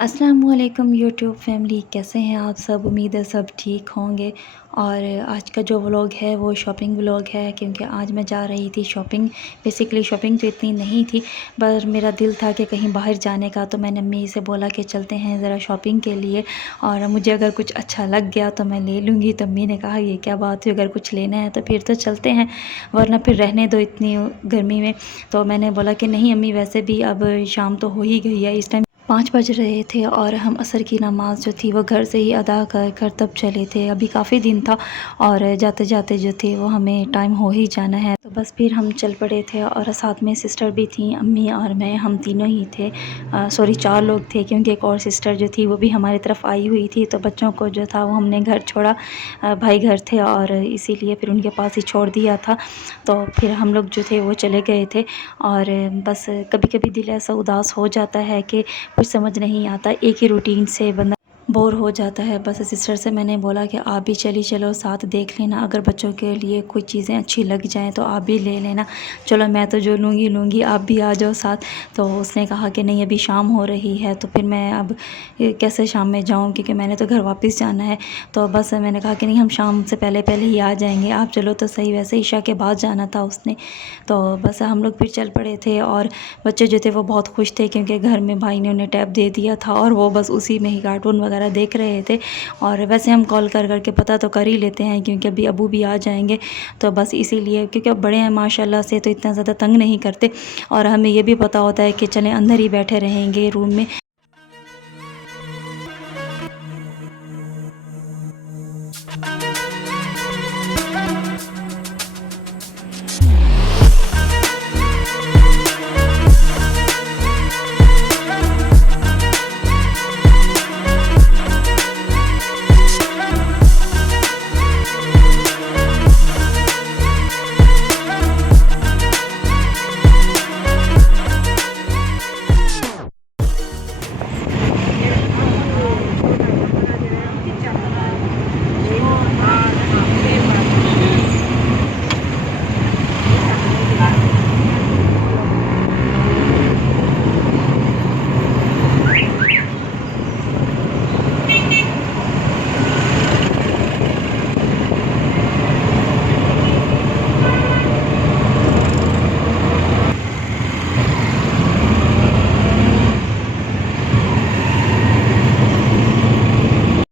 अस्सलामुअलैकुम YouTube family, कैसे हैं आप सब। उम्मीद है सब ठीक होंगे। और आज का जो व्लॉग है वो शॉपिंग व्लॉग है, क्योंकि आज मैं जा रही थी शॉपिंग। बेसिकली शॉपिंग तो इतनी नहीं थी, पर मेरा दिल था कि कहीं बाहर जाने का, तो मैंने अम्मी से बोला कि चलते हैं ज़रा शॉपिंग के लिए, और मुझे अगर कुछ अच्छा लग गया तो मैं ले लूँगी। तो अम्मी ने कहा ये क्या बात हुई, अगर कुछ लेना है तो फिर तो चलते हैं, वरना फिर रहने दो इतनी गर्मी में। तो मैंने बोला कि नहीं अम्मी, वैसे भी अब शाम तो हो ही गई है, इस टाइम 5 बज रहे थे और हम असर की नमाज़ जो थी वो घर से ही अदा कर कर तब चले थे। अभी काफ़ी दिन था और जाते जाते जो थे वो हमें टाइम हो ही जाना है, तो बस फिर हम चल पड़े थे। और साथ में सिस्टर भी थी, अम्मी और मैं, हम तीनों ही थे। सॉरी 4 लोग थे, क्योंकि एक और सिस्टर जो थी वो भी हमारी तरफ आई हुई थी। तो बच्चों को जो था वो हमने घर छोड़ा, भाई घर थे और इसीलिए फिर उनके पास ही छोड़ दिया था। तो फिर हम लोग जो थे वो चले गए थे। और बस कभी कभी दिल ऐसा उदास हो जाता है कि कुछ समझ नहीं आता, एक ही रूटीन से बंदा बोर हो जाता है। बस सिस्टर से मैंने बोला कि आप भी चली चलो, साथ देख लेना, अगर बच्चों के लिए कोई चीज़ें अच्छी लग जाएं तो आप भी ले लेना। चलो मैं तो जो लूँगी लूँगी, आप भी आ जाओ साथ। तो उसने कहा कि नहीं अभी शाम हो रही है, तो फिर मैं अब कैसे शाम में जाऊँ, क्योंकि मैंने तो घर वापस जाना है। तो बस मैंने कहा कि नहीं हम शाम से पहले पहले ही आ जाएंगे, आप चलो तो सही। वैसे ईशा के बाद जाना था उसने। तो बस हम लोग फिर चल पड़े थे। और बच्चे जो थे वो बहुत खुश थे, क्योंकि घर में भाई ने उन्हें टैब दे दिया था और वो बस उसी में ही कार्टून वगैरह देख रहे थे। और वैसे हम कॉल कर करके पता तो कर ही लेते हैं, क्योंकि अभी अबू भी आ जाएंगे। तो बस इसीलिए, क्योंकि अब बड़े हैं माशाल्लाह से, तो इतना ज़्यादा तंग नहीं करते। और हमें ये भी पता होता है कि चलें अंदर ही बैठे रहेंगे रूम में।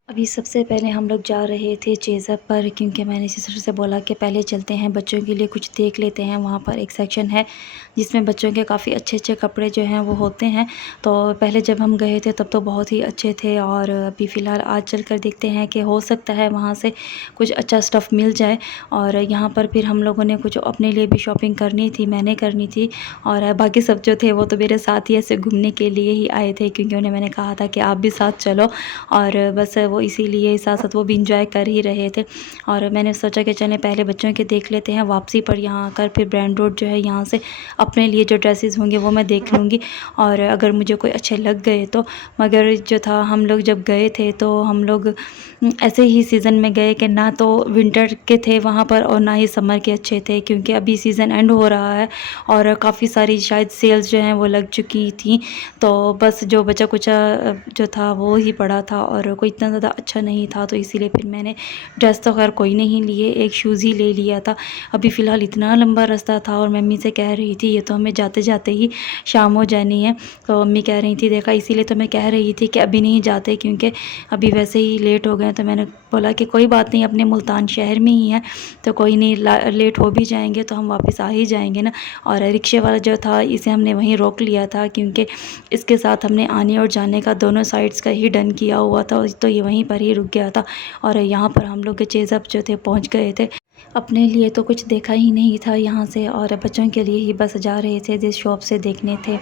अभी सबसे पहले हम लोग जा रहे थे चेज़अप पर, क्योंकि मैंने सिस्टर से बोला कि पहले चलते हैं बच्चों के लिए कुछ देख लेते हैं। वहाँ पर एक सेक्शन है जिसमें बच्चों के काफ़ी अच्छे अच्छे कपड़े जो हैं वो होते हैं। तो पहले जब हम गए थे तब तो बहुत ही अच्छे थे, और अभी फ़िलहाल आज चल कर देखते हैं कि हो सकता है वहाँ से कुछ अच्छा स्टफ़ मिल जाए। और यहाँ पर फिर हम लोगों ने कुछ अपने लिए भी शॉपिंग करनी थी, मैंने करनी थी। और बाकी सब जो थे वो तो मेरे साथ ही ऐसे घूमने के लिए ही आए थे, क्योंकि उन्हें मैंने कहा था कि आप भी साथ चलो। और बस वो इसीलिए साथ साथ वो भी इंजॉय कर ही रहे थे। और मैंने सोचा कि चलें पहले बच्चों के देख लेते हैं, वापसी पर यहाँ आकर फिर ब्रांड रोड जो है यहाँ से अपने लिए जो ड्रेसेस होंगे वो मैं देख लूँगी। और अगर मुझे कोई अच्छे लग गए तो। मगर जो था, हम लोग जब गए थे तो हम लोग ऐसे ही सीज़न में गए कि ना तो विंटर के थे वहाँ पर और ना ही समर के अच्छे थे, क्योंकि अभी सीज़न एंड हो रहा है और काफ़ी सारी शायद सेल्स जो हैं वो लग चुकी थी। तो बस जो बचा कुचा जो था वो ही पड़ा था और कोई इतना ज़्यादा अच्छा नहीं था। तो इसीलिए फिर मैंने ड्रेस तो खैर कोई नहीं लिए, एक शूज़ ही ले लिया था। अभी फ़िलहाल इतना लंबा रास्ता था और मम्मी से कह रही थी ये तो हमें जाते जाते ही शाम हो जानी है। तो मम्मी कह रही थी देखा, इसीलिए तो मैं कह रही थी कि अभी नहीं जाते, क्योंकि अभी वैसे ही लेट हो गए। तो मैंने बोला कि कोई बात नहीं, अपने मुल्तान शहर में ही है तो कोई नहीं, लेट हो भी जाएंगे तो हम वापस आ ही जाएंगे ना। और रिक्शे वाला जो था इसे हमने वहीं रोक लिया था, क्योंकि इसके साथ हमने आने और जाने का दोनों साइड्स का ही डन किया हुआ था, तो ये वहीं पर ही रुक गया था। और यहाँ पर हम लोग के चेज़अप जो थे पहुँच गए थे। अपने लिए तो कुछ देखा ही नहीं था यहाँ से, और बच्चों के लिए ही बस जा रहे थे जिस शॉप से देखने थे।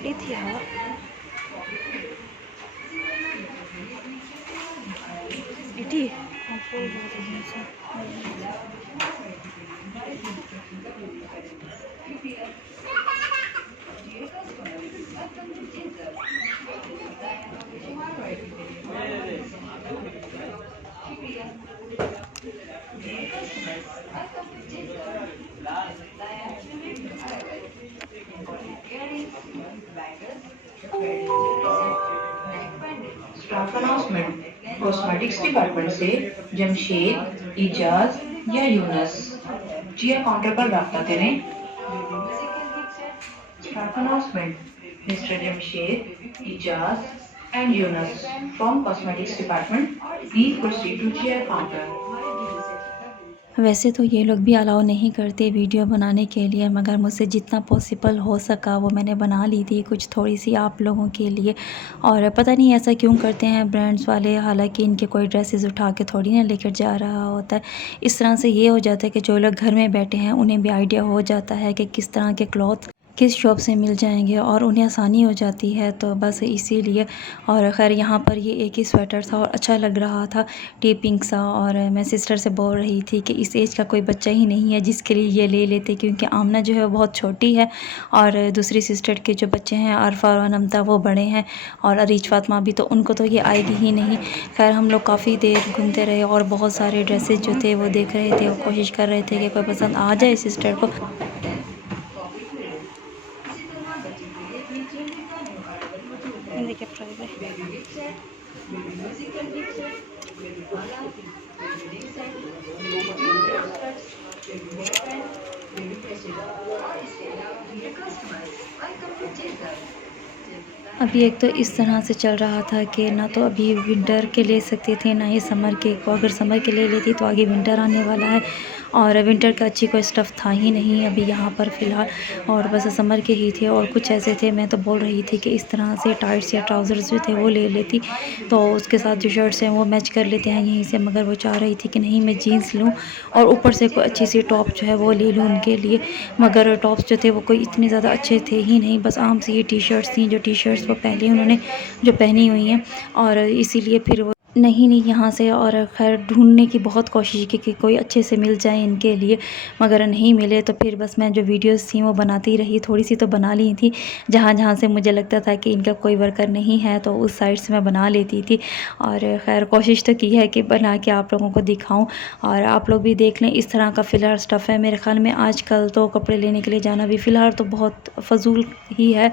स्टाफ अनाउंसमेंट कॉस्मेटिक्स डिपार्टमेंट से जमशेद, इजाज या यूनस जिया काउंटर पर रब्ता करें। Staff announcement mister Jamshed, Ijaz and Yunus from Cosmetics Department. Please proceed to chair counter. वैसे तो ये लोग भी अलाउ नहीं करते वीडियो बनाने के लिए, मगर मुझसे जितना पॉसिबल हो सका वो मैंने बना ली थी कुछ थोड़ी सी आप लोगों के लिए। और पता नहीं ऐसा क्यों करते हैं ब्रांड्स वाले, हालांकि इनके कोई ड्रेसेस उठा के थोड़ी ना लेकर जा रहा होता है। इस तरह से ये हो जाता है कि जो लोग घर में बैठे हैं उन्हें भी आइडिया हो जाता है कि किस तरह के क्लॉथ किस शॉप से मिल जाएंगे और उन्हें आसानी हो जाती है, तो बस इसीलिए। और ख़ैर यहाँ पर ये एक ही स्वेटर था और अच्छा लग रहा था, टी पिंक सा। और मैं सिस्टर से बोल रही थी कि इस एज का कोई बच्चा ही नहीं है जिसके लिए ये ले लेते, क्योंकि आमना जो है वो बहुत छोटी है और दूसरी सिस्टर के जो बच्चे हैं अरफा और अनमता वो बड़े हैं, और अरीज फातिमा भी, तो उनको तो ये आएगी ही नहीं। खैर हम लोग काफ़ी देर घूमते रहे और बहुत सारे ड्रेसेस जो थे वो देख रहे थे और कोशिश कर रहे थे कि कोई पसंद आ जाए सिस्टर को। देखिए प्राइस है। अभी एक तो इस तरह से चल रहा था कि ना तो अभी विंटर के ले सकते थे ना ही समर के को, अगर समर के ले लेती तो आगे विंटर आने वाला है और विंटर का अच्छी कोई स्टफ़ था ही नहीं अभी यहाँ पर फ़िलहाल, और बस समर के ही थे। और कुछ ऐसे थे, मैं तो बोल रही थी कि इस तरह से टाइट्स या ट्राउज़र्स जो थे वो ले लेती तो उसके साथ जो शर्ट्स हैं वो मैच कर लेते हैं यहीं से, मगर वो चाह रही थी कि नहीं मैं जीन्स लूँ और ऊपर से कोई अच्छी सी टॉप जो है वो ले लूँ उनके लिए। मगर टॉप्स जो थे वो कोई इतने ज़्यादा अच्छे थे ही नहीं, बस आम सी ही टी शर्ट्स थी, जो टी शर्ट्स वो पहले उन्होंने जो पहनी हुई हैं, और इसीलिए फिर वो नहीं यहाँ से। और ख़ैर ढूंढने की बहुत कोशिश की कि कोई अच्छे से मिल जाए इनके लिए, मगर नहीं मिले। तो फिर बस मैं जो वीडियोस थी वो बनाती रही, थोड़ी सी तो बना ली थी, जहाँ जहाँ से मुझे लगता था कि इनका कोई वर्कर नहीं है तो उस साइड से मैं बना लेती थी। और खैर कोशिश तो की है कि बना के आप लोगों को दिखाऊं और आप लोग भी देख लें। इस तरह का फ़िलहाल स्टफ़ है मेरे ख़्याल में। आजकल तो कपड़े लेने के लिए जाना भी फ़िलहाल तो बहुत फ़जूल ही है,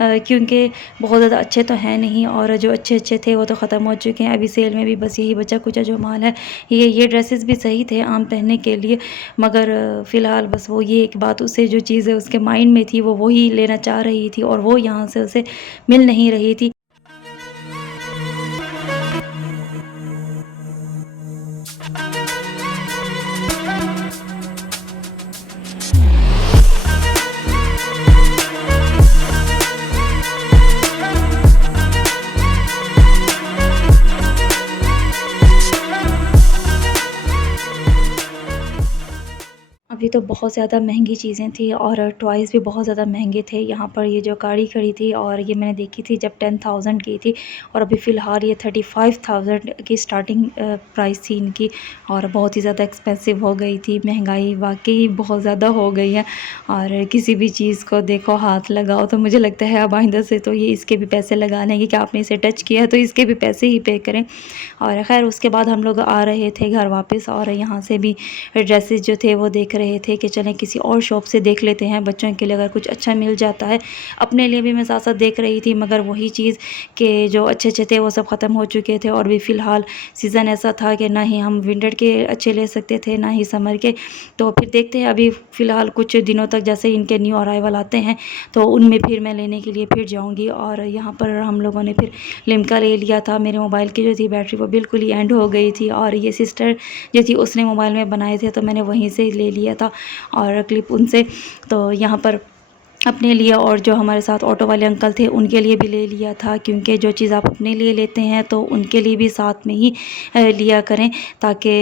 क्योंकि बहुत ज़्यादा अच्छे तो हैं नहीं, और जो अच्छे अच्छे थे वो तो ख़त्म हो चुके हैं। अभी सेल में भी बस यही बचा कुचा जो माल है, ये ड्रेसेस भी सही थे आम पहनने के लिए, मगर फ़िलहाल बस वो ये एक बात, उसे जो चीज़ है उसके माइंड में थी वो वही लेना चाह रही थी और वो यहाँ से उसे मिल नहीं रही थी। अभी तो बहुत ज़्यादा महंगी चीज़ें थी और टॉयज़ भी बहुत ज़्यादा महंगे थे। यहाँ पर ये जो गाड़ी खड़ी थी और ये मैंने देखी थी जब 10,000 की थी, और अभी फ़िलहाल ये 35,000 की स्टार्टिंग प्राइस थी इनकी, और बहुत ही ज़्यादा एक्सपेंसिव हो गई थी। महंगाई वाकई बहुत ज़्यादा हो गई है, और किसी भी चीज़ को देखो हाथ लगाओ तो मुझे लगता है अब आइंदा से तो ये इसके भी पैसे लगा लेंगे कि आपने इसे टच किया है तो इसके भी पैसे ही पे करें। और ख़ैर उसके बाद हम लोग आ रहे थे घर वापस, और यहाँ से भी ड्रेसेस जो थे वो देख रहे थे कि चलें किसी और शॉप से देख लेते हैं बच्चों के लिए, अगर कुछ अच्छा मिल जाता है। अपने लिए भी मैं साथ साथ देख रही थी, मगर वही चीज़ कि जो अच्छे अच्छे थे वो सब ख़त्म हो चुके थे, और भी फ़िलहाल सीज़न ऐसा था कि ना ही हम विंटर के अच्छे ले सकते थे ना ही समर के। तो फिर देखते हैं अभी फ़िलहाल कुछ दिनों तक जैसे इनके न्यू अराइवल आते हैं तो उनमें फिर मैं लेने के लिए फिर जाऊँगी। और यहाँ पर हम लोगों ने फिर लिम्का ले लिया था। मेरे मोबाइल की जो थी बैटरी वो बिल्कुल ही एंड हो गई थी, और ये सिस्टर जो थी उसने मोबाइल में बनाए थे तो मैंने वहीं से ले लिया था और क्लिप उनसे। तो यहाँ पर अपने लिए और जो हमारे साथ ऑटो वाले अंकल थे उनके लिए भी ले लिया था, क्योंकि जो चीज़ आप अपने लिए लेते हैं तो उनके लिए भी साथ में ही लिया करें, ताकि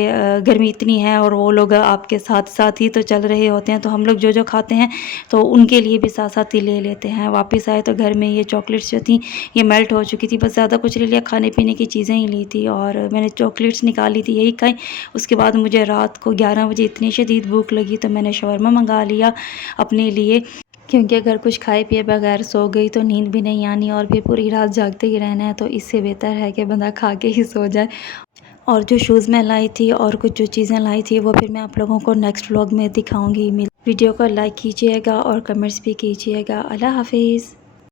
गर्मी इतनी है और वो लोग आपके साथ साथ ही तो चल रहे होते हैं, तो हम लोग जो जो खाते हैं तो उनके लिए भी साथ साथ ही ले लेते हैं। वापस आए तो घर में ये चॉकलेट्स जो थी ये मेल्ट हो चुकी थी, बस ज़्यादा कुछ ले लिया, खाने पीने की चीज़ें ही ली थी और मैंने चॉकलेट्स निकाली थी यही खाई। उसके बाद मुझे रात को 11 बजे इतनी शदीद भूख लगी तो मैंने शवरमा मंगा लिया अपने लिए, क्योंकि अगर कुछ खाए पिए बगैर सो गई तो नींद भी नहीं आनी और फिर पूरी रात जागते ही रहना है, तो इससे बेहतर है कि बंदा खा के ही सो जाए। और जो शूज़ मैं लाई थी और कुछ जो चीज़ें लाई थी वो फिर मैं आप लोगों को नेक्स्ट व्लॉग में दिखाऊंगी। वीडियो को लाइक कीजिएगा और कमेंट्स भी कीजिएगा। अल्लाह हाफिज़।